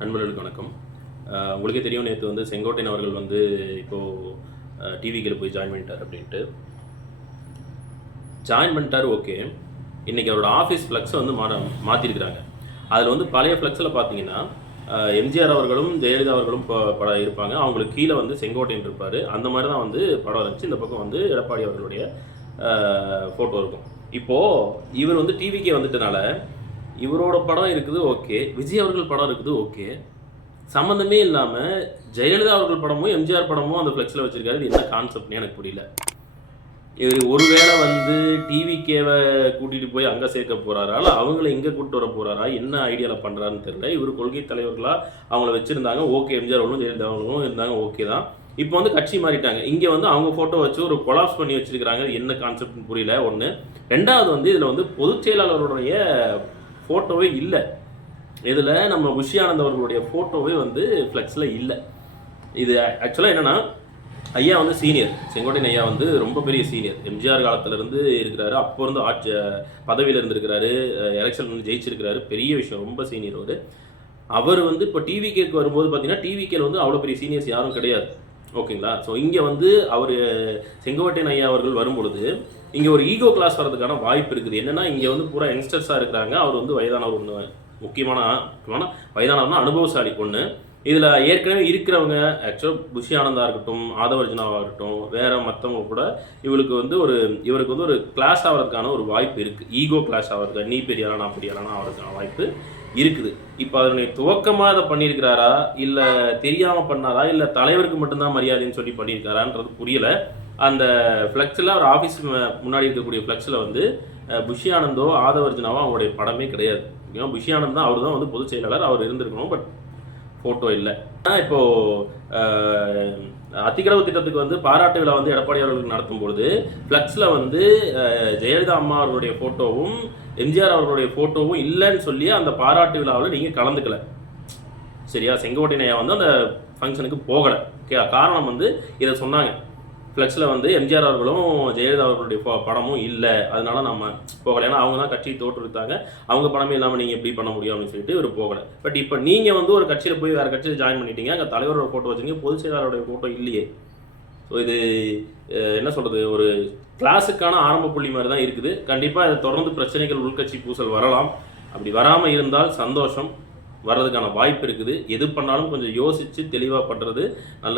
நண்பர்களுக்கு வணக்கம். உங்களுக்கே தெரியும் நேற்று வந்து செங்கோட்டையன் அவர்கள் வந்து இப்போது டிவிக்கில் போய் ஜாயின் பண்ணிட்டார் அப்படின்ட்டு. ஜாயின் பண்ணிட்டார் ஓகே இன்றைக்கி அவரோட ஆஃபீஸ் ஃப்ளக்ஸை வந்து மாற மாற்றிருக்கிறாங்க அதில் வந்து பழைய ஃப்ளக்ஸில் பார்த்தீங்கன்னா எம்ஜிஆர் அவர்களும் ஜெயலலிதா அவர்களும் படம் இருப்பாங்க. அவங்களுக்கு கீழே வந்து செங்கோட்டையன் இருப்பார். அந்த மாதிரி தான் வந்து படம் இருந்துச்சு இந்த பக்கம் வந்து எடப்பாடி அவர்களுடைய ஃபோட்டோ இருக்கும். இப்போது இவர் வந்து டிவிக்கே வந்துட்டனால இவரோட படம் இருக்குது ஓகே விஜய் அவர்கள் படம் இருக்குது ஓகே. சம்மந்தமே இல்லாமல் ஜெயலலிதா அவர்கள் படமும் எம்ஜிஆர் படமும் அந்த ஃப்ளெக்ஸில் வச்சுருக்காரு. இது என்ன கான்செப்ட்னு எனக்கு புரியல. இவர் ஒருவேளை வந்து டிவிக்கேவை கூட்டிகிட்டு போய் அங்கே சேர்க்க போகிறாரா இல்லை அவங்கள இங்கே கூப்பிட்டு வர போகிறாரா என்ன ஐடியாவில் பண்ணுறாருன்னு தெரியல. இவர் கொள்கை தலைவர்களாக அவங்கள வச்சுருந்தாங்க. ஓகே எம்ஜிஆர் அவர்களும் ஜெயலலிதா அவர்களும் இருந்தாங்க. ஓகே தான். இப்போ வந்து கட்சி மாறிட்டாங்க. இங்கே வந்து அவங்க ஃபோட்டோ வச்சு ஒரு கொலாப்ஸ் பண்ணி வச்சிருக்கிறாங்க. என்ன கான்செப்ட்னு புரியல. ஒன்று ரெண்டாவது வந்து இதில் வந்து பொதுச் செயலாளருடைய ஃபோட்டோவே இல்லை. இதில் நம்ம புஷி அவர்களுடைய ஃபோட்டோவே வந்து ஃப்ளெக்ஸில் இல்லை. இது ஆக்சுவலாக என்னென்னா ஐயா வந்து சீனியர் செங்கோட்டையன் ஐயா வந்து ரொம்ப பெரிய சீனியர் எம்ஜிஆர் காலத்திலேருந்து இருக்கிறாரு. அப்போ இருந்து ஆட்சி பதவியில் இருந்திருக்கிறாரு. எலெக்ஷன் வந்து ஜெயிச்சிருக்கிறாரு. பெரிய விஷயம். ரொம்ப சீனியர் அவர். அவர் வந்து இப்போ டிவிகேக்கு வரும்போது பார்த்தீங்கன்னா டிவிகேல வந்து அவ்வளோ பெரிய சீனியர்ஸ் யாரும் கிடையாது. ஓகேங்களா? ஸோ இங்கே வந்து அவர் செங்கோட்டையன் ஐயா அவர்கள் வரும்பொழுது இங்கே ஒரு ஈகோ கிளாஸ் வர்றதுக்கான வாய்ப்பு இருக்குது. என்னென்னா இங்கே வந்து பூரா யங்ஸ்டர்ஸாக இருக்கிறாங்க. அவர் வந்து வயதானவர் ஒன்று முக்கியமான முக்கியமான வயதானவர்னா அனுபவசாலி ஒன்று இதில் ஏற்கனவே இருக்கிறவங்க ஆக்சுவலாக புஷி ஆனந்தா இருக்கட்டும் ஆதவர்ஜனாவாக இருக்கட்டும் வேறு மற்றவங்க கூட இவளுக்கு வந்து ஒரு இவருக்கு வந்து ஒரு கிளாஸ் ஆகிறதுக்கான ஒரு வாய்ப்பு இருக்குது ஈகோ கிளாஸ் ஆகிறதுக்கு நீ பெரியாரா நான் பெரியாரானா ஆகிறதுக்கான வாய்ப்பு இருக்குது. இப்போ அதனை துவக்கமாக அதை பண்ணியிருக்கிறாரா? இல்லை தெரியாமல் பண்ணாரா? இல்லை தலைவருக்கு மட்டும்தான் மரியாதைன்னு சொல்லி பண்ணியிருக்காரான்றது புரியல. அந்த ஃப்ளெக்ஸில் அவர் ஆஃபீஸ் முன்னாடி இருக்கக்கூடிய ஃப்ளெக்ஸில் வந்து புஷி ஆனந்தோ ஆதவர்ஜனாவோ அவங்களுடைய படமே கிடையாது. புஷி ஆனந்த் தான் அவர் தான் வந்து பொதுச் செயலாளர் அவர் இருந்திருக்கணும். பட் ஃபோட்டோ இல்லை. ஆனால் இப்போ அத்திக்கடவு திட்டத்துக்கு வந்து பாராட்டு விழா வந்து எடப்பாடி அவர்களுக்கு நடத்தும் பொழுது ஃப்ளக்ஸில் வந்து ஜெயலலிதா அம்மா அவர்களுடைய ஃபோட்டோவும் எம்ஜிஆர் அவர்களுடைய ஃபோட்டோவும் இல்லைன்னு சொல்லி அந்த பாராட்டு விழாவில் நீங்கள் கலந்துக்கல. சரியா? செங்கோட்டை வந்து அந்த ஃபங்க்ஷனுக்கு போகலை. ஓகே காரணம் வந்து இதை சொன்னாங்க. ஃப்ளெக்ஸில் வந்து எம்ஜிஆர் அவர்களும் ஜெயலலிதா அவர்களுடைய படமும் இல்லை. அதனால நம்ம போகலை. ஏன்னா அவங்க தான் கட்சியை தோற்றுவித்தாங்க. அவங்க படமே இல்லாமல் நீங்கள் எப்படி பண்ண முடியும் அப்படின்னு சொல்லிட்டு இவர் போகலை. பட் இப்போ நீங்கள் வந்து ஒரு கட்சியில் போய் வேறு கட்சியில் ஜாயின் பண்ணிட்டீங்க. அங்கே தலைவரோட ஃபோட்டோ வச்சுங்க பொதுச் செயலாளருடைய ஃபோட்டோ இல்லையே. ஸோ இது என்ன சொல்கிறது ஒரு கிளாஸுக்கான ஆரம்ப புள்ளி மாதிரி தான் இருக்குது. கண்டிப்பாக இதை தொடர்ந்து பிரச்சனைகள் உள்கட்சி பூசல் வரலாம். அப்படி வராமல் இருந்தால் சந்தோஷம். வர்றதுக்கான வாய்ப்பு இருக்குது. எது பண்ணாலும் கொஞ்சம் யோசித்து தெளிவாக பண்ணுறது நல்லது.